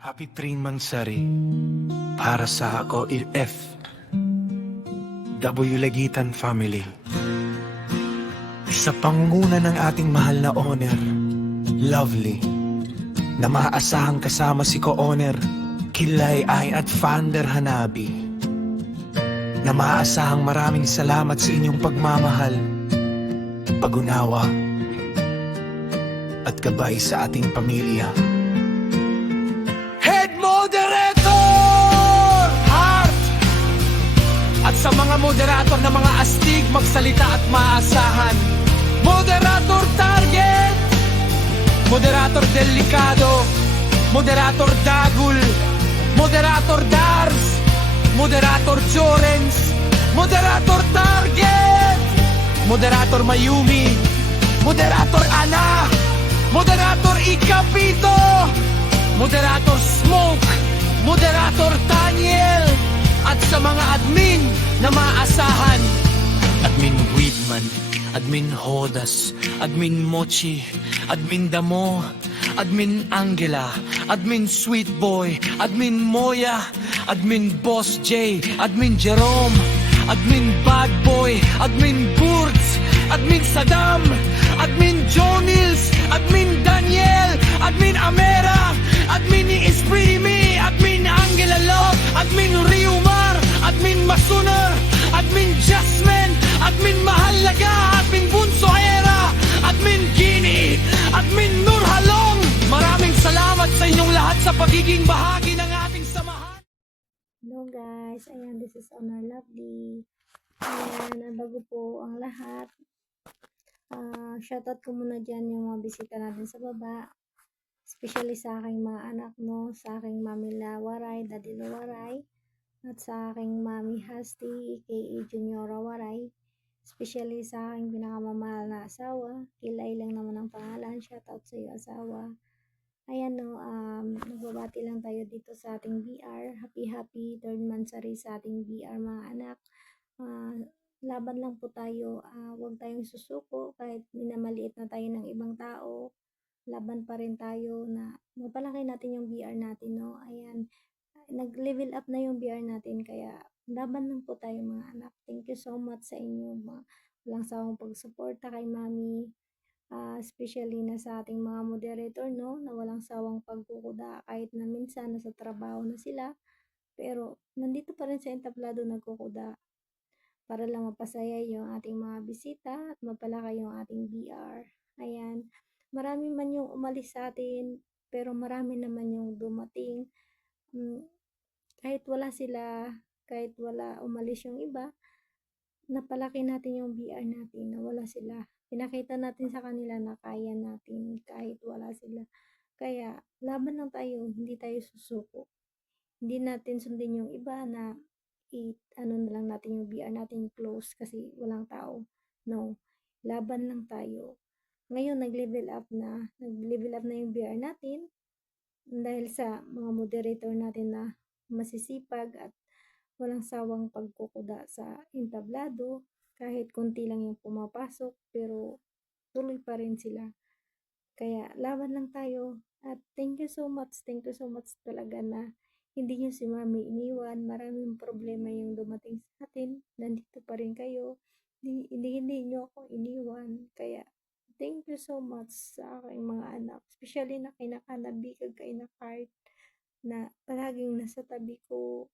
Happy 3 months, Sari. Para sa ako, F. W. Legitan Family. Sa pangunguna ng ating mahal na owner, Lovely, na maaasahang kasama si co-owner, Kilay Ay at Founder Hanabi, na maaasahang maraming salamat sa inyong pagmamahal, pag-unawa, at gabay sa ating pamilya. Head Moderator Heart! At sa mga moderator na mga astig, magsalita at maasahan, Moderator Target, Moderator Delikado, Moderator Dagul, Moderator Dars, Moderator Jorens, Moderator Target, Moderator Mayumi, Moderator Ana, Moderator Ikapito, Moderator Smoke, Moderator Daniel, at sa mga admin na maasahan, Admin Weedman, Admin Hodas, Admin Mochi, Admin Damo, Admin Angela, Admin Sweet Boy, Admin Moya, Admin Boss J, Admin Jerome, Admin Bad Boy, Admin Burds, Admin Saddam, Admin Jonils, Admin Daniel, Admin Amera, Admin ni Esprimi, Admin Angela Love, Admin Riumar, Admin Masuner, Admin Jasmine, Admin Mahalaga, Admin Bunso Era, Admin Gini, Admin Nur Halong. Maraming salamat sa inyong lahat sa pagiging bahagi ng ating samahan. Hello guys, ayan, this is Honor Lovely. Ayan, bago po ang lahat, shoutout ko muna dyan yung mga bisita natin sa baba, especially sa aking mga anak, no, sa aking mami Lawaray, Daddy Lawaray, at sa aking mami Hasti, aka Juniora Waray, especially sa aking pinakamamahal na asawa, Kilay lang naman ang pangalan, shoutout sa iyo asawa. Ayan no, nagbabati lang tayo dito sa ating BR. Happy 3rd monthsary sa ating BR mga anak. Laban lang po tayo, huwag tayong susuko kahit minamaliit na tayo ng ibang tao. Laban pa rin tayo na mapalaki natin yung BR natin, no. Ayan, nag-level up na yung BR natin, kaya laban lang po tayo mga anak. Thank you so much sa inyo, mga walang sawang pagsuporta kay mami. Especially na sa ating mga moderator, no, na walang sawang pagkukuda kahit na minsan nasa trabaho na sila, pero nandito pa rin sa entablado nagkukuda para lang mapasaya yung ating mga bisita at mapalaki yung ating BR. Ayan, marami man yung umalis sa atin, pero marami naman yung dumating. Kahit wala sila, kahit wala umalis yung iba, napalaki natin yung BR natin na wala sila. Pinakita natin sa kanila na kaya natin kahit wala sila. Kaya laban lang tayo, hindi tayo susuko. Hindi natin sundin yung iba na ano na lang natin yung BR natin close kasi walang tao. No, laban lang tayo. Ngayon nag-level up na. Nag-level up na yung BR natin dahil sa mga moderator natin na masisipag at walang sawang pagkukuda sa entablado, kahit konti lang yung pumapasok, pero tuloy pa rin sila. Kaya laban lang tayo at thank you so much talaga na hindi nyo si mami iniwan. Maraming problema yung dumating sa atin, nandito pa rin kayo, hindi nyo ako iniwan. Kaya thank you so much sa aking mga anak, especially na kinakanabi kay na Cart na palaging nasa tabi ko.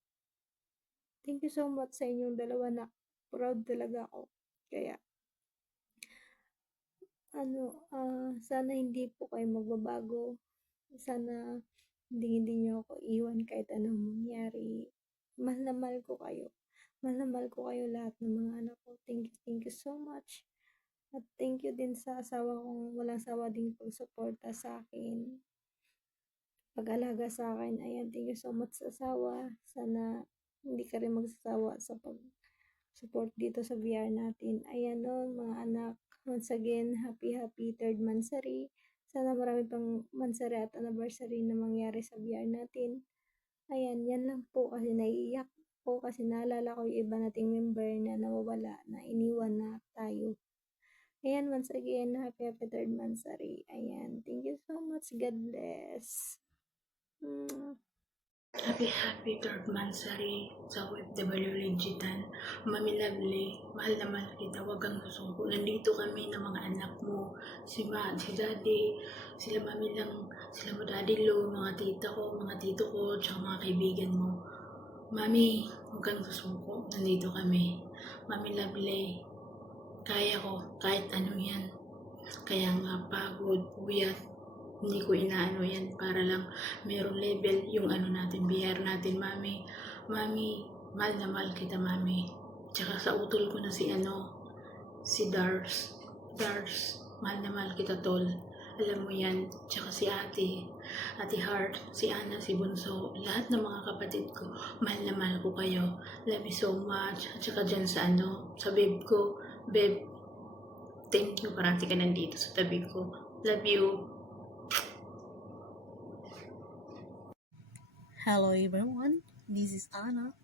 Thank you so much sa inyong dalawa na proud talaga ako. Kaya, sana hindi po kayo magbabago. Sana hindi nyo ako iwan kahit anong mangyari. Mahal na mahal ko kayo. Mahal na mahal ko kayo lahat ng mga anak ko. Thank you so much. At thank you din sa asawa kong walang sawa din pagsuporta sa akin. Pag-alaga sa akin. Ayan, thank you so much sa asawa. Sana hindi ka rin magsasawa sa pag-support dito sa VR natin. Ayan no, mga anak. Once again, happy 3rd monthsary. Sana marami pang monthsary at anniversary na mangyari sa VR natin. Ayan, yan lang po kasi naiiyak po kasi naalala ko yung iba nating member na nawawala, na iniwan na tayo. Ayan, once again, happy 3rd monthsary. Ayan, thank you so much. God bless. Mm. Happy third monthsary sa OFW Legitan. Mami Lovely, mahal na mahal kita, huwag kang susuko. Nandito kami ng mga anak mo, si Daddy, sila Mami lang, sila mo Daddy Lo, mga tita ko, mga tito ko, tsaka mga kaibigan mo. Mami, huwag kang susuko, nandito kami. Mami Lovely, kaya ko, kahit ano yan. Kaya nga pagod, puyat, hindi ko inaano yan para lang merong level yung ano natin, BR natin, mami. Mami, mahal na mahal kita, mami. Tsaka sa utol ko na si Dars, mahal na mahal kita, tol. Alam mo yan. Tsaka si Ate Heart, si Ana, si Bunso, lahat ng mga kapatid ko, mahal na mahal ko kayo. Love you so much. At tsaka dyan sa babe ko, babe, thank you, parati ka nandito sa tabi ko. Love you. Hello everyone, this is Anna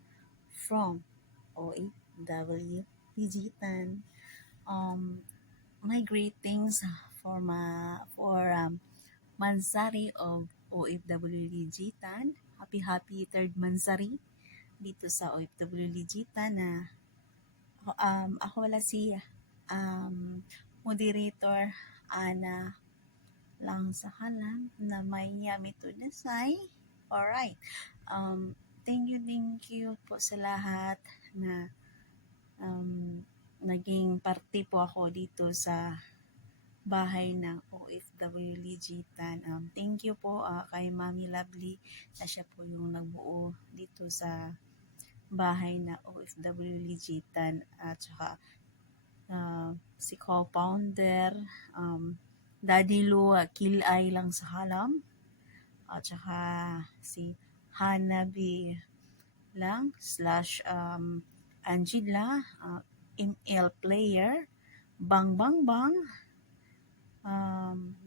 from OFW Digitan. My greetings for Mansari of OFW Digitan. Happy third Mansari dito sa OFW Digitan na ako wala si moderator Ana lang sa halang na may yami to nasay. Alright. Thank you po sa lahat na naging parte po ako dito sa bahay ng OFW Legitan. Thank you po kay Mami Lovely na siya po yung nagbuo dito sa bahay na OFW Legitan at saka si co-founder Daddy Lu Kilay lang sa halam at saka si Hanabi lang / Angela ML player bang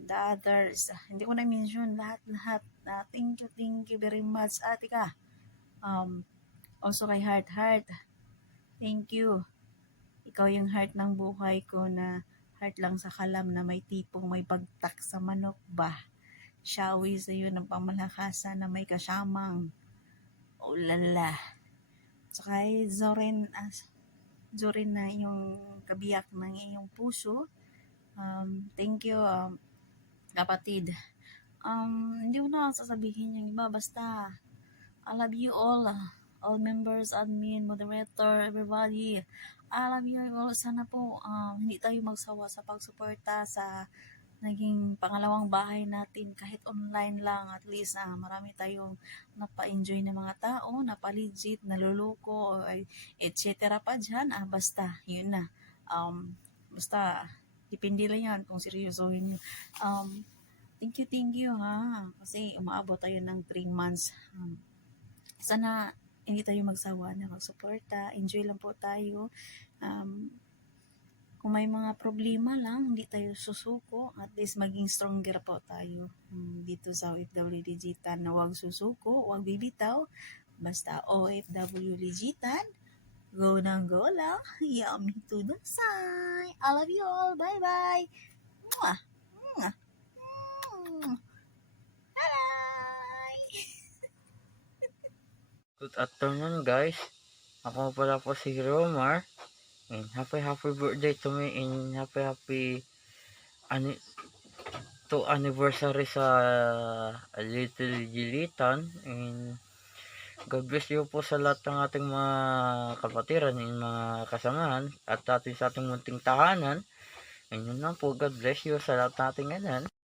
the others hindi ko na mention lahat thank you very much ate ka also kay Heart thank you, ikaw yung heart ng buhay ko na heart lang sa kalam na may tipong may bagtak sa manok ba. Shawi sa iyo ng pamalakasan na may kasamang ulala. Saka Zorin na yung kabiyak ng iyong puso. Thank you, kapatid. Hindi ko na sasabihin yung iba. Basta, I love you all members, admin, moderator, everybody. I love you all. Sana po hindi tayo magsawa sa pagsuporta sa naging pangalawang bahay natin kahit online lang, at least marami tayong napa-enjoy na mga tao, napa-legit, naluluko, etc. pa dyan, basta, yun na. Basta, depende lang yan kung seryosohin nyo. Thank you kasi umaabot tayo ng 3 months. Sana hindi tayo magsawa na magsuporta, enjoy lang po tayo. Kung may mga problema lang, hindi tayo susuko, at least maging stronger po tayo dito sa OFW Digitan na huwag susuko, huwag bibitaw, basta OFW Digitan, go nang go lang, yummy to the side. I love you all, bye bye. Mwah! Mwah! Bye! Good afternoon guys, ako pala po si Romar, and happy birthday to me, and happy anniversary sa Little Gilitan, and God bless you po sa lahat ng ating mga kapatiran and mga kasamahan at sa ating munting tahanan, and yun lang po, God bless you sa lahat nating ganyan.